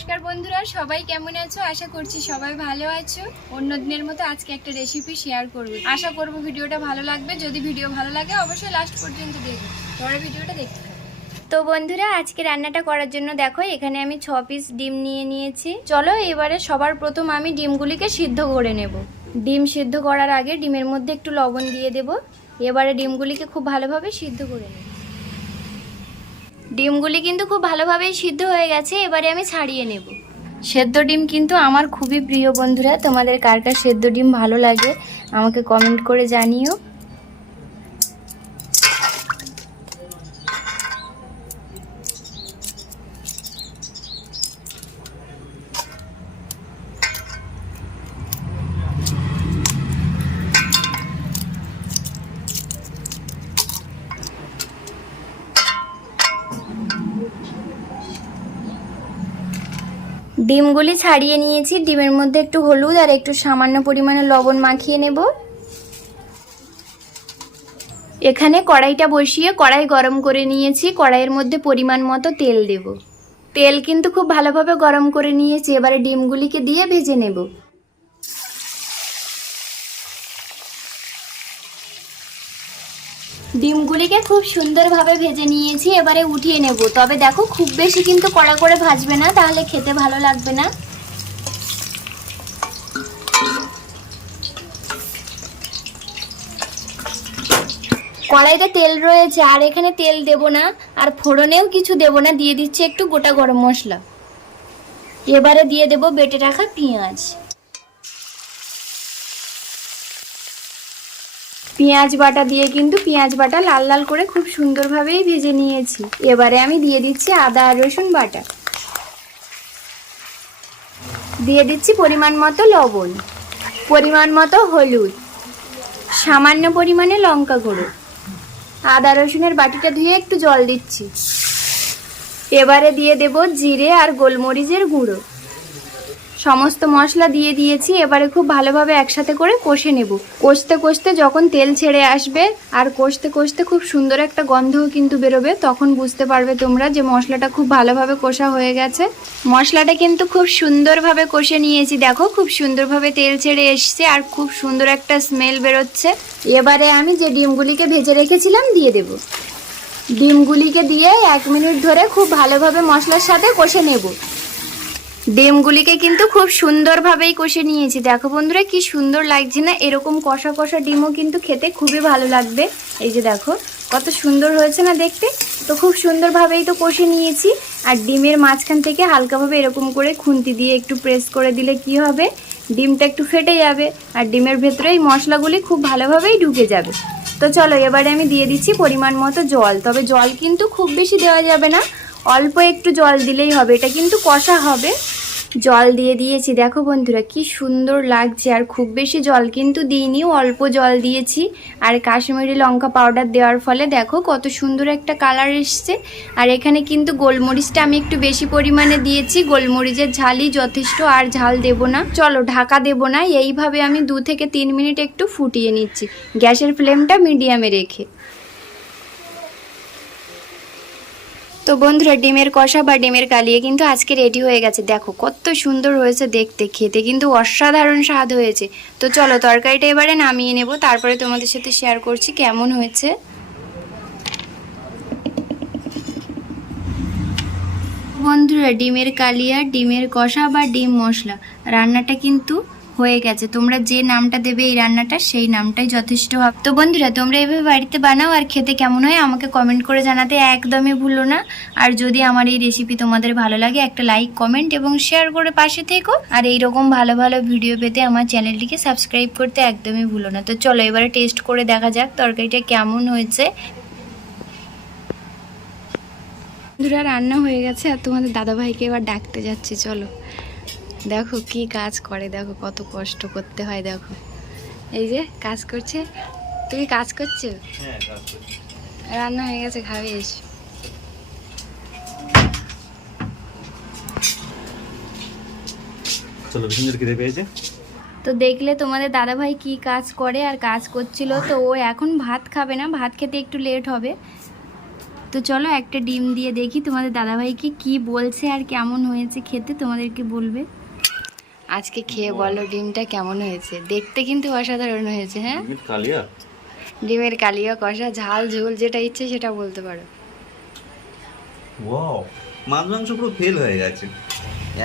নমস্কার বন্ধুরা, সবাই কেমন আছো? আশা করছি সবাই ভালো আছো। অন্য দিনের মতো আজকে একটা রেসিপি শেয়ার করব। আশা করব ভিডিওটা ভালো লাগবে। যদি ভিডিও ভালো লাগে, অবশ্যই লাস্ট পর্যন্ত দেখবে পরে ভিডিওটা দেখতে তো বন্ধুরা, আজকে রান্নাটা করার জন্য দেখো, এখানে আমি ছ পিস ডিম নিয়ে নিয়েছি। চলো, এবারে সবার প্রথম আমি ডিমগুলিকে সিদ্ধ করে নেব। ডিম সিদ্ধ করার আগে ডিমের মধ্যে একটু লবণ দিয়ে দেব। এবারে ডিমগুলিকে খুব ভালোভাবে সিদ্ধ করে নেব। ডিমগুলি কিন্তু খুব ভালোভাবেই সিদ্ধ হয়ে গেছে, এবারে আমি ছাড়িয়ে নেব। সেদ্ধ ডিম কিন্তু আমার খুবই প্রিয় বন্ধুরা, তোমাদের কার কার সেদ্ধ ডিম ভালো লাগে আমাকে কমেন্ট করে জানিও। ডিমগুলি ছাড়িয়ে নিয়েছি। ডিমের মধ্যে একটু হলুদ আর একটু সামান্য পরিমাণে লবণ মাখিয়ে নেব। এখানে কড়াইটা বসিয়ে কড়াই গরম করে নিয়েছি। কড়াইয়ের মধ্যে পরিমাণ মতো তেল দেব। তেল কিন্তু খুব ভালোভাবে গরম করে নিয়েছি। এবারে ডিমগুলিকে দিয়ে ভেজে নেব। ডিমগুলিকে খুব সুন্দরভাবে ভেজে নিয়েছি, এবারে উঠিয়ে নেব। তবে দেখো, খুব বেশি কিন্তু কড়া করে ভাজবে না, তাহলে খেতে ভালো লাগবে না। কড়াইতে তেল রয়েছে, আর এখানে তেল দেব না, আর ফোড়নেও কিছু দেব না, দিয়ে দিচ্ছি একটু গোটা গরম মশলা। এবারে দিয়ে দেব বেটে রাখা পেঁয়াজ। পেঁয়াজ বাটা দিয়ে কিন্তু পেঁয়াজ বাটা লাল লাল করে খুব সুন্দরভাবেই ভেজে নিয়েছি। এবারে আমি দিয়ে দিচ্ছি আদা আর রসুন বাটা। দিয়ে দিচ্ছি পরিমাণ মতো লবণ, পরিমাণ মতো হলুদ, সামান্য পরিমাণে লঙ্কা গুঁড়ো। আদা রসুনের বাটিটা ধুয়ে একটু জল দিচ্ছি। এবারে দিয়ে দেব জিরে আর গোলমরিচের গুঁড়ো। সমস্ত মশলা দিয়ে দিয়েছি, এবারে খুব ভালোভাবে একসাথে করে কষে নেব। কষতে কষতে যখন তেল ছেড়ে আসবে, আর কষতে কষতে খুব সুন্দর একটা গন্ধও কিন্তু বেরোবে, তখন বুঝতে পারবে তোমরা যে মশলাটা খুব ভালোভাবে কষা হয়ে গেছে। মশলাটা কিন্তু খুব সুন্দরভাবে কষে নিয়েছি, দেখো খুব সুন্দরভাবে তেল ছেড়ে এসছে, আর খুব সুন্দর একটা স্মেল বেরোচ্ছে। এবারে আমি যে ডিমগুলিকে ভেজে রেখেছিলাম দিয়ে দেব। ডিমগুলিকে দিয়ে এক মিনিট ধরে খুব ভালোভাবে মশলার সাথে কষে নেব। ডিমগুলিকে কিন্তু খুব সুন্দরভাবেই কষে নিয়েছি। দেখো বন্ধুরা, কি সুন্দর লাগছে না? এরকম কষা কষা ডিমও কিন্তু খেতে খুবই ভালো লাগবে। এই যে দেখো, কত সুন্দর হয়েছে না দেখতে? তো খুব সুন্দরভাবেই তো কষে নিয়েছি। আর ডিমের মাঝখান থেকে হালকাভাবে এরকম করে খুন্তি দিয়ে একটু প্রেস করে দিলে কি হবে? ডিমটা একটু ফেটে যাবে। আর ডিমের ভেতরে এই মশলাগুলি খুব ভালোভাবেই ঢুকে যাবে। তো চলো, এবারে আমি দিয়ে দিচ্ছি পরিমাণ মতো জল। তবে জল কিন্তু খুব বেশি দেওয়া যাবে না। অল্প একটু জল দিলেই হবে। এটা কিন্তু কষা হবে। জল দিয়ে দিয়েছি। দেখো বন্ধুরা, কি সুন্দর লাগছে। আর খুব বেশি জল কিন্তু দিইনি, অল্প জল দিয়েছি। আর কাশ্মীরি লঙ্কা পাউডার দেওয়ার ফলে দেখো কত সুন্দর একটা কালার এসছে। আর এখানে কিন্তু গোলমরিচটা আমি একটু বেশি পরিমাণে দিয়েছি। গোলমরিচের ঝালই যথেষ্ট, আর ঝাল দেব না। চলো, ঢাকা দেব না। এইভাবে আমি দু থেকে তিন মিনিট একটু ফুটিয়ে নিচ্ছি। গ্যাসের ফ্লেমটা মিডিয়ামে রেখে। তো বন্ধুরা, ডিমের কষা বা ডিমের কালিয়ে কিন্তু আজকে রেডি হয়ে গেছে। দেখো, কত সুন্দর হয়েছে দেখতে, খেতে কিন্তু অসাধারণ স্বাদ হয়েছে। তো চলো, তরকারিটা এবারে নামিয়ে নেব, তারপরে তোমাদের সাথে শেয়ার করছি কেমন হয়েছে। বন্ধুরা, ডিমের কালিয়া, ডিমের কষা বা ডিম মশলা, রান্নাটা কিন্তু হয়ে গেছে। তোমরা যে নামটা দেবে এই রান্নাটা, সেই নামটাই যথেষ্ট হবে। তো বন্ধুরা, তোমরা এভাবে বাড়িতে বানাও আর খেতে কেমন হয়, আমাকে কমেন্ট করে জানাতে একদমই ভুলো না। আর যদি আমার এই রেসিপি তোমাদের ভালো লাগে, একটা লাইক কমেন্ট এবং শেয়ার করে পাশে থেকো। আর এই রকম ভালো ভালো ভিডিও পেতে আমার চ্যানেলটিকে সাবস্ক্রাইব করতে একদমই ভুলো না। তো চলো এবারে টেস্ট করে দেখা যাক তরকারিটা কেমন হয়েছে। বন্ধুরা, রান্না হয়ে গেছে আর তোমাদের দাদাভাইকে এবার ডাকতে যাচ্ছি, চলো। দেখো কি কাজ করে দেখো কত কষ্ট করতে হয় দেখো। এই যে কাজ করছে? তুমি কাজ করছ? হ্যাঁ রান্না হয়ে গেছে খাবে এসো। চলো সুন্দর খিদে পেয়েছে। তো দেখলে তোমাদের দাদাভাই কি কাজ করে আর কাজ করছিল তো ও এখন ভাত খাবে না ভাত খেতে একটু লেট হবে। তো চলো একটা ডিম দিয়ে দেখি তোমাদের দাদাভাইকে কি বলছে আর কেমন হয়েছে খেতে তোমাদেরকে বলবে। আজকে খেয়ে বলো ডিমটা কেমন হয়েছে? দেখতে কিন্তু অসাধারণ হয়েছে হ্যাঁ? ডিমের কালিয়া? কষা ঝাল ঝোল যেটা ইচ্ছে সেটা বলতে পারো। ওয়াও মাছ মাংস পুরো ফেল হয়ে গেছে।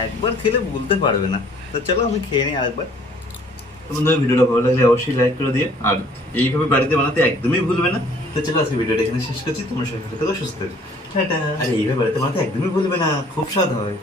একবার খেলে বলতে পারবে না। তো চলো আমি খেয়ে নিই আরেকবার। বন্ধুরা ভিডিওটা ভালো লাগলে অবশ্যই লাইক করে দিয়ে আর এইভাবে বাড়িতে বানাতে একদমই ভুলবে না। তো চলো আজকে ভিডিওটা এখানে শেষ করছি। তোমার সঙ্গে থেকে সুস্থ থেকো। টাটা। আর এইভাবে বাড়িতে বানাতে একদমই ভুলবে না। খুব স্বাদ হয়।